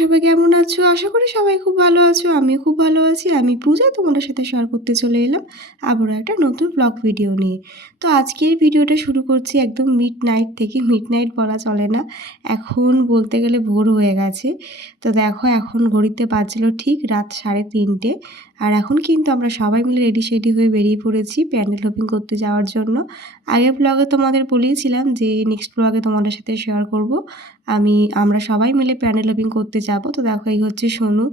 সবাই কেমন আছো? আশা করি সবাই খুব ভালো আছো আমি খুব ভালো আছি। আমি পূজা, তোমাদের সাথে শেয়ার করতে চলে এলাম আবারও একটা নতুন ব্লগ ভিডিও নিয়ে। তো আজকের ভিডিওটা শুরু করছি একদম মিড নাইট থেকে মিড নাইট বলা চলে না। এখন বলতে গেলে ভোর হয়ে গেছে। তো দেখো, এখন ঘড়িতে বাজলো ঠিক রাত সাড়ে তিনটে। আর এখন কিন্তু আমরা সবাই মিলে রেডি শেডি হয়ে বেরিয়ে পড়েছি প্যান্ডেল হপিং করতে যাওয়ার জন্য। আগের ব্লগে তোমাদের বলেইছিলাম যে নেক্সট ব্লগে তোমাদের সাথে শেয়ার করব। আমি, আমরা সবাই মিলে প্যান্ডেল হপিং করতে যাব। তো দেখো, এই হচ্ছে সোনু।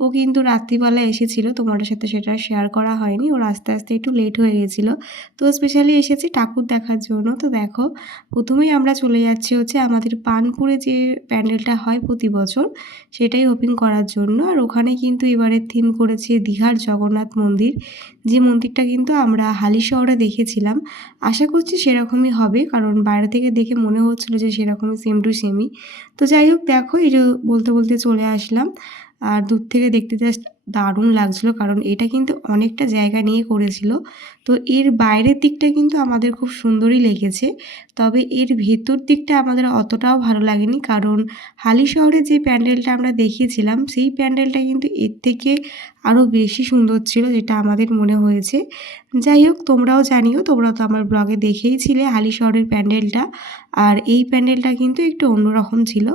ও কিন্তু রাত্রিবেলা এসেছিল, তোমাদের সাথে সেটা শেয়ার করা হয়নি। ওর আস্তে আস্তে একটু লেট হয়ে গেছিল। তো স্পেশালি এসেছি ঠাকুর দেখার জন্য। তো দেখো, প্রথমেই আমরা চলে যাচ্ছি হচ্ছে আমাদের পানপুরে যে প্যান্ডেলটা হয় প্রতি বছর, সেটাই ওপেন করার জন্য। আর ওখানে কিন্তু এবারের থিম করেছে দীঘার জগন্নাথ মন্দির। যে মন্দিরটা কিন্তু আমরা হালি শহরে দেখেছিলাম। আশা করছি সেরকমই হবে, কারণ বাইরে থেকে দেখে মনে হচ্ছিল যে সেরকমই সেম টু সেমই তো যাই হোক, দেখো, এই যে বলতে বলতে চলে আসলাম। আর দূর থেকে দেখতে জাস্ট দারুণ লাগছিল, কারণ এটা কিন্তু অনেকটা জায়গা নিয়ে করেছিল। তো এর বাইরের দিকটা কিন্তু আমাদের খুব সুন্দরই লেগেছে। তবে এর ভেতর দিকটা আমাদের অতটাও ভালো লাগেনি, কারণ হালি শহরে যে প্যান্ডেলটা আমরা দেখিয়েছিলাম, সেই প্যান্ডেলটা কিন্তু এর থেকে আরও বেশি সুন্দর ছিল যেটা আমাদের মনে হয়েছে। যাই হোক, তোমরাও জানিও, তোমরা তো আমার ব্লগে দেখেইছিলে হালি শহরের প্যান্ডেলটা, আর এই প্যান্ডেলটা কিন্তু একটু অন্যরকম ছিল।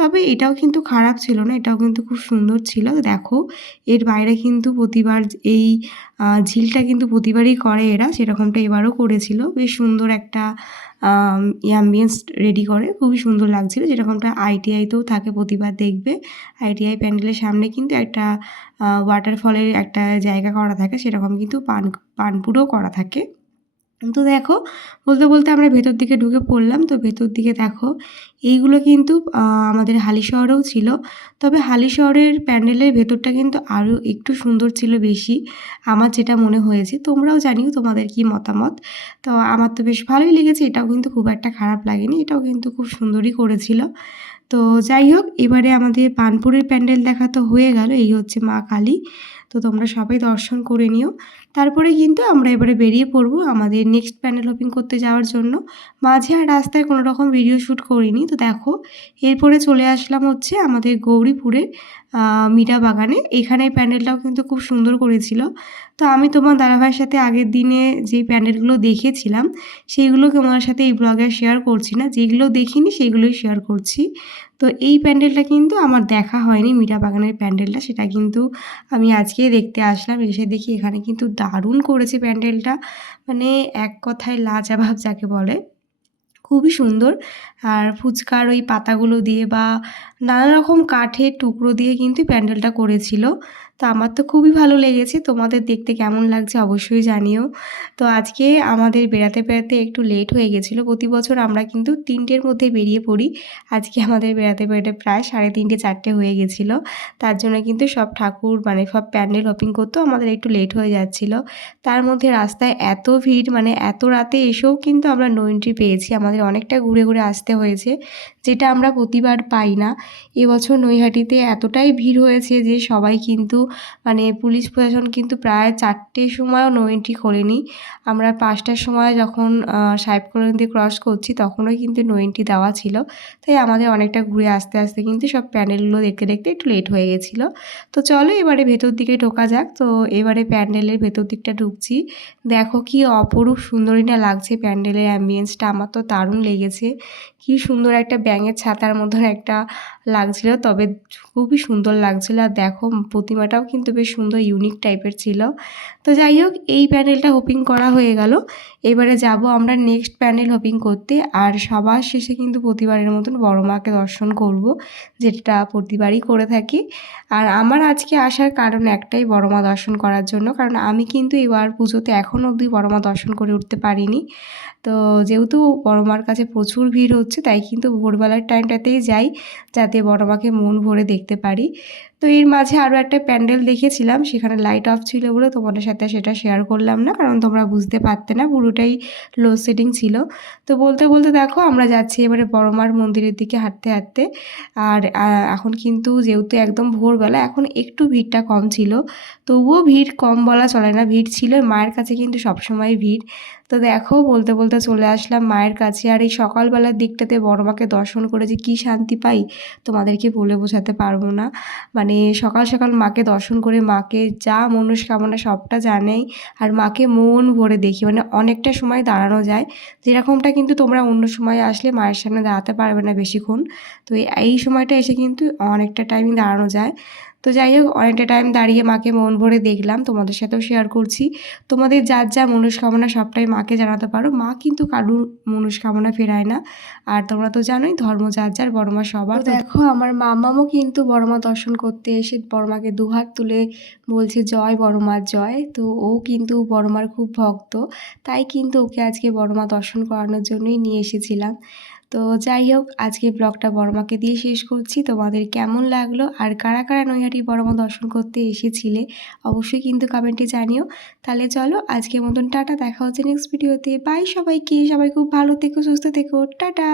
তবে এটাও কিন্তু খারাপ ছিল না, এটাও কিন্তু খুব সুন্দর ছিল। দেখো বাইরে কিন্তু প্রতিবার এই ঝিলটা কিন্তু প্রতিবারই করে এরা, সেরকমটা এবারও করেছিল। বেশ সুন্দর একটা অ্যাম্বিয়েন্স রেডি করে, খুবই সুন্দর লাগছিল। যেরকমটা আইটিআইতেও থাকে প্রতিবার দেখবে। আইটিআই প্যান্ডেলের সামনে কিন্তু একটা ওয়াটারফলের একটা জায়গা করা থাকে, সেরকম কিন্তু পান, পানপুরও করা থাকে। তো দেখো, বলতে বলতে আমরা ভেতর দিকে ঢুকে পড়লাম। তো ভেতর দিকে দেখো, এইগুলো কিন্তু আমাদের হালি শহরেও ছিল। তবে হালি শহরের প্যান্ডেলের ভেতরটা কিন্তু আরও একটু সুন্দর ছিল বেশি, আমার যেটা মনে হয়েছে। তোমরাও জানিও তোমাদের কি মতামত। তো আমার তো বেশ ভালোই লেগেছে, এটাও কিন্তু খুব একটা খারাপ লাগেনি, এটাও কিন্তু খুব সুন্দরই করেছিল। তো যাই হোক, এবারে আমাদের পানপুরের প্যান্ডেল দেখা তো হয়ে গেল, এই হচ্ছে মা কালী। তো তোমরা সবাই দর্শন করে নিও। তারপরে কিন্তু আমরা এবারে বেরিয়ে পড়ব আমাদের নেক্সট প্যান্ডেল হপিং করতে যাওয়ার জন্য। মাঝে আর রাস্তায় কোনো রকম ভিডিও শ্যুট করিনি, তো দেখো, এরপরে চলে আসলাম হচ্ছে আমাদের গৌরীপুরের মীরা বাগানে। এখানে প্যান্ডেলটাও কিন্তু খুব সুন্দর করেছিল। তো আমি তোমার দাদাভাইয়ের সাথে আগের দিনে যে প্যান্ডেলগুলো দেখেছিলাম সেইগুলো তোমার সাথে এই ব্লগে শেয়ার করছি না। যেগুলো দেখিনি, সেইগুলোই শেয়ার করছি। তো এই প্যান্ডেলটা কিন্তু আমার দেখা হয়নি মিরা বাগানের প্যান্ডেলটা। সেটা কিন্তু আমি আজকে দেখতে আসলাম, এসে দেখি এখানে কিন্তু দারুণ করেছে প্যান্ডেলটা। মানে এক কথায় লাজাভাব যাকে বলে। খুবই সুন্দর। আর ফুচকার ওই পাতাগুলো দিয়ে বা নানা রকম কাঠের টুকরো দিয়ে কিন্তু প্যান্ডেলটা করেছিল। তো আমার তো খুবই ভালো লেগেছে। তোমাদের দেখতে কেমন লাগছে অবশ্যই জানিও। তো আজকে আমাদের বেড়াতে বেড়াতে একটু লেট হয়ে গেছিল। প্রতি বছর আমরা কিন্তু তিনটের মধ্যে বেরিয়ে পড়ি। আজকে আমাদের বেড়াতে বেড়াতে প্রায় সাড়ে তিনটে, চারটে হয়ে গেছিল। তার জন্য কিন্তু সব ঠাকুর মানে সব প্যান্ডেল হপিং করতেও আমাদের একটু লেট হয়ে যাচ্ছিল। তার মধ্যে রাস্তায় এত ভিড় মানে এত রাতে এসেও কিন্তু আমরা নো এন্ট্রি পেয়েছি। আমাদের অনেকটা ঘুরে ঘুরে আসতে হয়েছে, যেটা আমরা প্রতিবার পাই না। এবছর নৈহাটিতে এতটাই ভিড় হয়েছে যে সবাই কিন্তু মানে পুলিশ প্রশাসন কিন্তু প্রায় চারটের সময়ও নো এন্ট্রি করেনি। আমরা পাঁচটার সময় যখন সাহেব কলোনি দিয়ে ক্রস করছি তখনও কিন্তু নো এন্ট্রি দেওয়া ছিল। তাই আমাদের অনেকটা ঘুরে আসতে আসতে কিন্তু সব প্যান্ডেলগুলো দেখতে দেখতে একটু লেট হয়ে গেছিল। তো চলো এবারে ভেতর দিকে ঢোকা যাক। তো এবারে প্যান্ডেলের ভেতর দিকটা ঢুকছি। দেখো কি অপরূপ সুন্দরী না লাগছে প্যান্ডেলের অ্যাম্বিয়েন্সটা আমার তো দারুণ লেগেছে। কি সুন্দর একটা ব্যাঙের ছাতার মতন একটা লাগছিল। তবে খুবই সুন্দর লাগছিল। আর দেখো, প্রতিমাটাও কিন্তু বেশ সুন্দর ইউনিক টাইপের ছিল। তো যাই হোক, এই প্যানেলটা হোপিং করা হয়ে গেল। এবারে যাব আমরা নেক্সট প্যানেল হোপিং করতে। আর সবার শেষে কিন্তু প্রতিবারের মতন বড় মাকে দর্শন করব, যেটা প্রতিবারই করে থাকি। আর আমার আজকে আসার কারণ একটাই, বড় মা দর্শন করার জন্য। কারণ আমি কিন্তু এবার পুজোতে এখনও অবধি বড় মা দর্শন করে উঠতে পারিনি। তো যেহেতু বড় মার কাছে প্রচুর ভিড় হচ্ছে, তাই কিন্তু ভোরবেলার টাইমটাতেই যাই, যাতে বড় মাকে মন ভরে দেখতে পারি তো এর মাঝে আরও একটা প্যান্ডেল দেখেছিলাম, সেখানে লাইট অফ ছিল বলে তোমাদের সাথে সেটা শেয়ার করলাম না, কারণ তোমরা বুঝতে পারতে না, পুরোটাই লোডশেডিং ছিল। তো বলতে বলতে দেখো, আমরা যাচ্ছি এবারে বড়মার মন্দিরের দিকে হাঁটতে হাঁটতে, আর এখন কিন্তু যেহেতু একদম ভোরবেলা, এখন একটু ভিড়টা কম ছিল। তবুও ভিড় কম বলা চলে না, ভিড় ছিল, মায়ের কাছে কিন্তু সবসময় ভিড়। তো দেখো, বলতে বলতে চলে আসলাম মায়ের কাছে, আর এই সকালবেলার দিকটাতে বড়মাকে দর্শন করে যে কী শান্তি পাই, তোমাদেরকে বলে বোঝাতে পারব না। মানে সকাল সকাল মাকে দর্শন করে মাকে যা মনস্কামনা সবটা জানেই আর মাকে মন ভরে দেখি। মানে অনেকটা সময় দাঁড়ানো যায়। যেরকমটা কিন্তু তোমরা অন্য সময় আসলে মায়ের সামনে দাঁড়াতে পারবে না বেশিক্ষণ। তো এই- সময়টা এসে কিন্তু অনেকটা টাইমই দাঁড়ানো যায়। তো যাই হোক অনেকটা টাইম দাঁড়িয়ে মাকে মন ভরে দেখলাম তোমাদের সাথেও শেয়ার করছি। তোমাদের যার যা মনস্কামনা সবটাই মাকে জানাতে পারো। মা কিন্তু কারুর মনস্কামনা ফেরায় না। আর তোমরা তো জানোই ধর্ম যার যার বড়মা সবার দেখো আমার মামামও কিন্তু বড়মা দর্শন করতে এসে বড়মাকে দুহাত তুলে বলছে জয় বড়মার জয়। তো ও কিন্তু বড়মার খুব ভক্ত। তাই কিন্তু ওকে আজকে বড়মা দর্শন করানোর জন্যই নিয়ে এসেছিলাম। তো যাই হোক আজকে ব্লগটা বড়মাকে দিয়ে শেষ করছি। তোমাদের কেমন লাগল আর কারা কারা নৈহাটি বড়মা দর্শন করতে এসেছিলে অবশ্যই কিন্তু কমেন্টে জানিও। তাহলে চলো, আজকের মতন টাটা, দেখা হচ্ছে নেক্সট ভিডিওতে বাই সবাইকে, সবাই খুব ভালো থেকো, সুস্থ থেকো। টাটা!